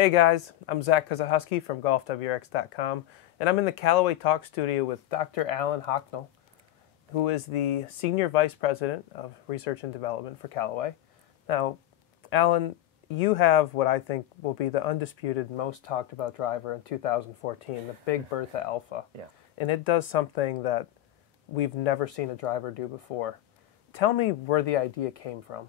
Hey guys, I'm Zach Kozuchowski from GolfWRX.com, and I'm in the Callaway Talk studio with Dr. Alan Hocknell, who is the Senior Vice President of Research and Development for Callaway. Now, Alan, you have what I think will be the undisputed most talked about driver in 2014, the Big Bertha Alpha. Yeah. And it does something that we've never seen a driver do before. Tell me where the idea came from.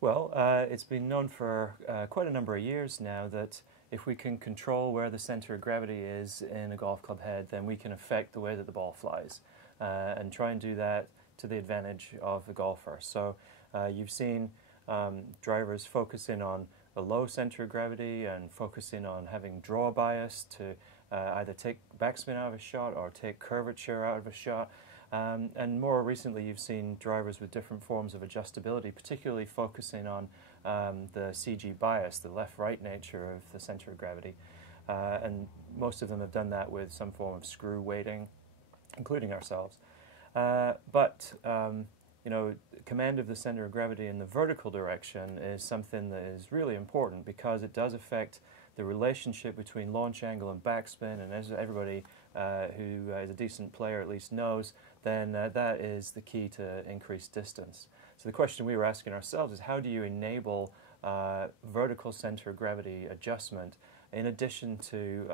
Well, it's been known for quite a number of years now that if we can control where the center of gravity is in a golf club head, then we can affect the way that the ball flies and try and do that to the advantage of the golfer. So you've seen drivers focusing on a low center of gravity and focusing on having draw bias to either take backspin out of a shot or take curvature out of a shot. And more recently, you've seen drivers with different forms of adjustability, particularly focusing on the CG bias, the left-right nature of the center of gravity. And most of them have done that with some form of screw weighting, including ourselves. You know, command of the center of gravity in the vertical direction is something that is really important because it does affect the relationship between launch angle and backspin, and as everybody who is a decent player at least knows, then that is the key to increased distance. So the question we were asking ourselves is how do you enable vertical center of gravity adjustment in addition to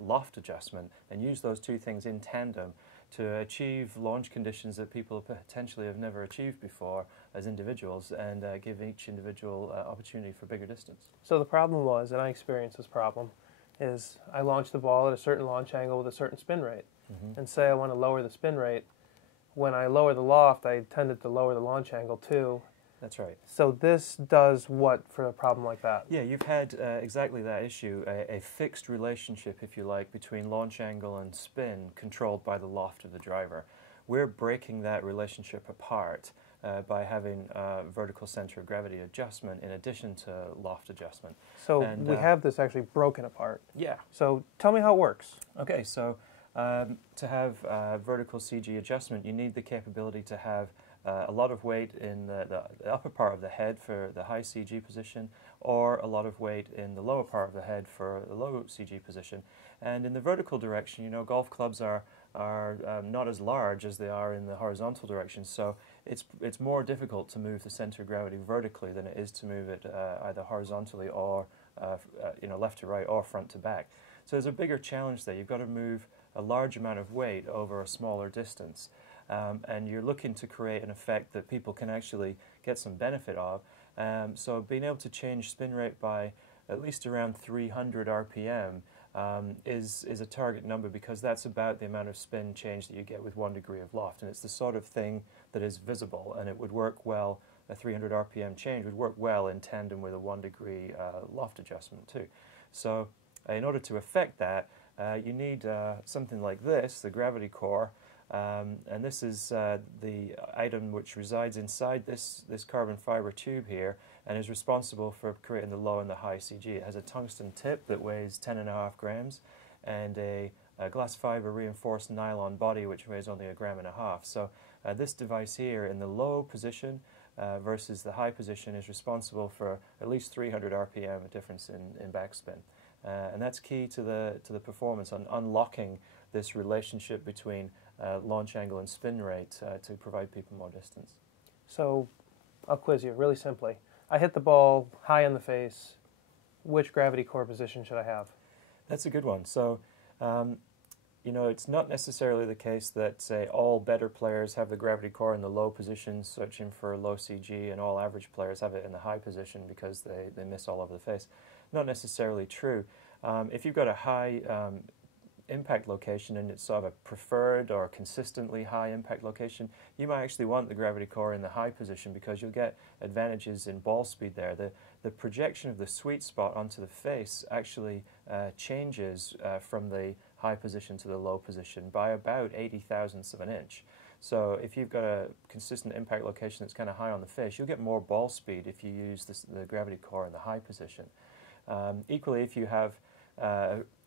loft adjustment, and use those two things in tandem to achieve launch conditions that people potentially have never achieved before as individuals, and give each individual opportunity for bigger distance. So the problem was, and I experienced this problem, is I launched the ball at a certain launch angle with a certain spin rate. And say I want to lower the spin rate. When I lower the loft, I tended to lower the launch angle too. That's right. So this does what for a problem like that? Yeah, you've had exactly that issue, a fixed relationship, if you like, between launch angle and spin controlled by the loft of the driver. We're breaking that relationship apart by having vertical center of gravity adjustment in addition to loft adjustment. So we have this actually broken apart. Yeah. So tell me how it works. Okay, so to have vertical CG adjustment, you need the capability to have a lot of weight in the upper part of the head for the high CG position, or a lot of weight in the lower part of the head for the low CG position. And in the vertical direction, you know, golf clubs are not as large as they are in the horizontal direction, so it's more difficult to move the center of gravity vertically than it is to move it either horizontally or you know, left to right or front to back. So there's a bigger challenge there. You've got to move a large amount of weight over a smaller distance. And you're looking to create an effect that people can actually get some benefit of. So being able to change spin rate by at least around 300 RPM is a target number, because that's about the amount of spin change that you get with 1 degree of loft. And it's the sort of thing that is visible, and it would work well, a 300 RPM change would work well in tandem with a 1 degree loft adjustment too. So in order to affect that, you need something like this, the gravity core. And this is the item which resides inside this carbon fiber tube here and is responsible for creating the low and the high CG. It has a tungsten tip that weighs 10.5 grams and a glass fiber reinforced nylon body which weighs only 1.5 grams. So this device here in the low position versus the high position is responsible for at least 300 RPM difference in backspin. And that's key to the performance, on unlocking this relationship between launch angle and spin rate to provide people more distance. So I'll quiz you really simply. I hit the ball high in the face. Which gravity core position should I have? That's a good one. So you know, it's not necessarily the case that, say, all better players have the gravity core in the low position searching for low CG, and all average players have it in the high position because they miss all over the face. Not necessarily true. If you've got a high impact location and it's sort of a preferred or consistently high impact location, you might actually want the gravity core in the high position because you'll get advantages in ball speed there. The projection of the sweet spot onto the face actually changes from the high position to the low position by about 80 thousandths of an inch. So if you've got a consistent impact location that's kind of high on the face, you'll get more ball speed if you use the gravity core in the high position. Equally, if you have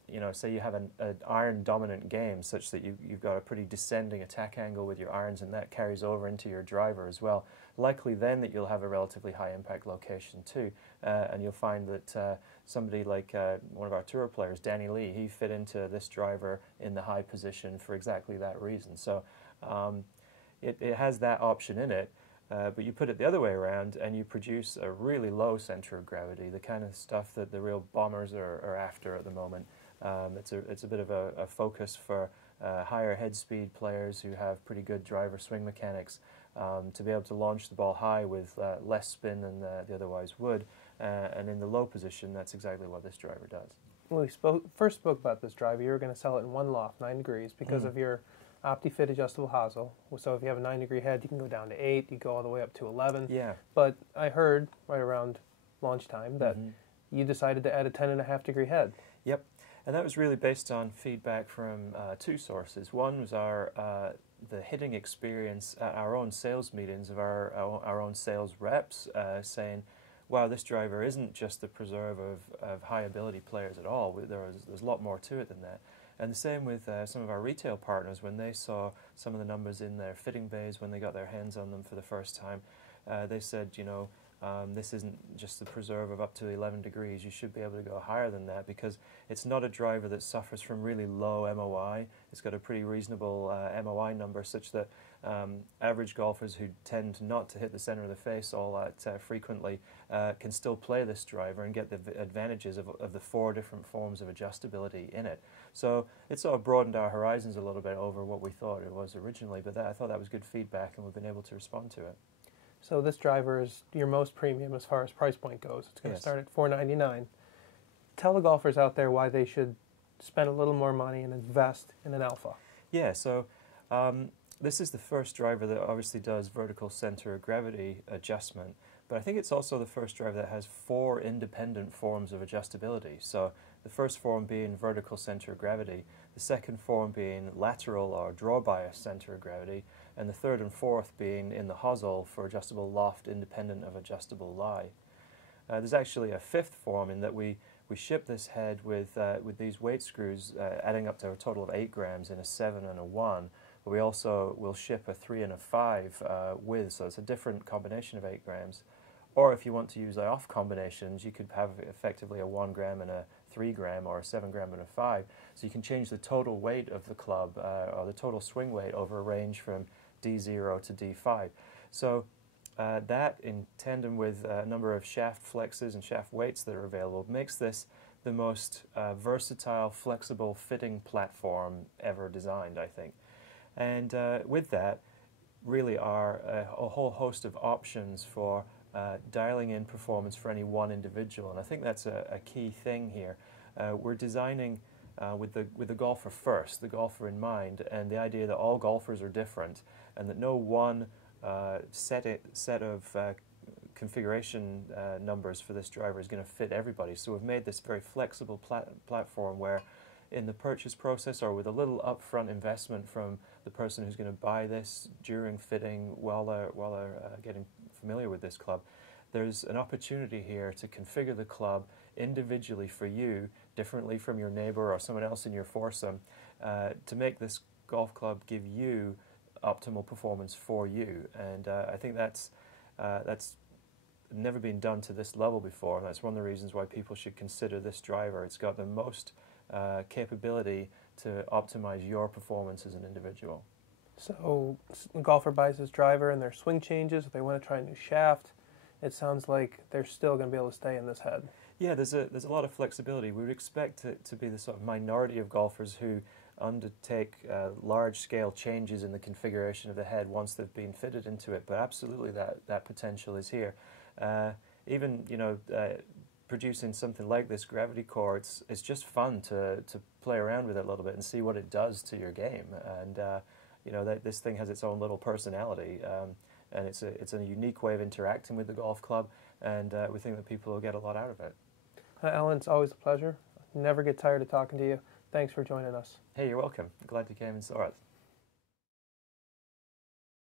you know, say you have an iron dominant game such that you've got a pretty descending attack angle with your irons, and that carries over into your driver as well, likely then that you'll have a relatively high impact location too. And you'll find that somebody like one of our tour players, Danny Lee, he fit into this driver in the high position for exactly that reason. So it has that option in it. But you put it the other way around and you produce a really low center of gravity, the kind of stuff that the real bombers are after at the moment. It's a bit of a focus for higher head speed players who have pretty good driver swing mechanics to be able to launch the ball high with less spin than they otherwise would. And in the low position, that's exactly what this driver does. When we first spoke about this driver, you were going to sell it in one loft, 9 degrees, because of your OptiFit adjustable hosel. So if you have a 9-degree head, you can go down to 8, you go all the way up to 11. Yeah. But I heard right around launch time that you decided to add a 10.5-degree head. Yep. And that was really based on feedback from 2 sources. One was the hitting experience at our own sales meetings of our own sales reps saying, wow, this driver isn't just the preserve of high ability players at all. There's a lot more to it than that. And the same with some of our retail partners when they saw some of the numbers in their fitting bays when they got their hands on them for the first time. They said, you know, this isn't just the preserve of up to 11 degrees. You should be able to go higher than that because it's not a driver that suffers from really low MOI. It's got a pretty reasonable MOI number such that average golfers who tend not to hit the center of the face all that frequently can still play this driver and get the advantages of the 4 different forms of adjustability in it. So it sort of broadened our horizons a little bit over what we thought it was originally, but I thought that was good feedback and we've been able to respond to it. So this driver is your most premium as far as price point goes. It's going to start at $499. Tell the golfers out there why they should spend a little more money and invest in an Alpha. Yeah, so this is the first driver that obviously does vertical center of gravity adjustment, but I think it's also the first driver that has 4 independent forms of adjustability. So the first form being vertical center of gravity, the second form being lateral or draw bias center of gravity, and the third and fourth being in the hosel for adjustable loft independent of adjustable lie. There's actually a 5th form in that we ship this head with these weight screws adding up to a total of 8 grams in a 7 and a 1, but we also will ship a 3 and a 5 with, so it's a different combination of 8 grams. Or if you want to use the off combinations, you could have effectively a 1 gram and a 3 gram or a 7 gram and a 5. So you can change the total weight of the club or the total swing weight over a range from D0 to D5. So that in tandem with a number of shaft flexes and shaft weights that are available makes this the most versatile, flexible fitting platform ever designed, I think. And with that really are a whole host of options for dialing in performance for any one individual, and I think that's a key thing here. We're designing with the golfer first, the golfer in mind, and the idea that all golfers are different, and that no one set of configuration numbers for this driver is going to fit everybody. So we've made this very flexible platform where, in the purchase process or with a little upfront investment from the person who's going to buy this during fitting while they're getting familiar with this club, there's an opportunity here to configure the club individually for you, differently from your neighbor or someone else in your foursome, to make this golf club give you optimal performance for you. And I think that's never been done to this level before, and that's one of the reasons why people should consider this driver. It's got the most capability to optimize your performance as an individual. So a golfer buys this driver and their swing changes, if they want to try a new shaft, it sounds like they're still going to be able to stay in this head. Yeah, there's a lot of flexibility. We would expect it to be the sort of minority of golfers who undertake large-scale changes in the configuration of the head once they've been fitted into it, but absolutely that potential is here. Even, you know, producing something like this gravity core, it's just fun to play around with it a little bit and see what it does to your game. And you know, this thing has its own little personality, and it's a unique way of interacting with the golf club, and we think that people will get a lot out of it. Alan, it's always a pleasure. Never get tired of talking to you. Thanks for joining us. Hey, you're welcome. Glad you came and saw it.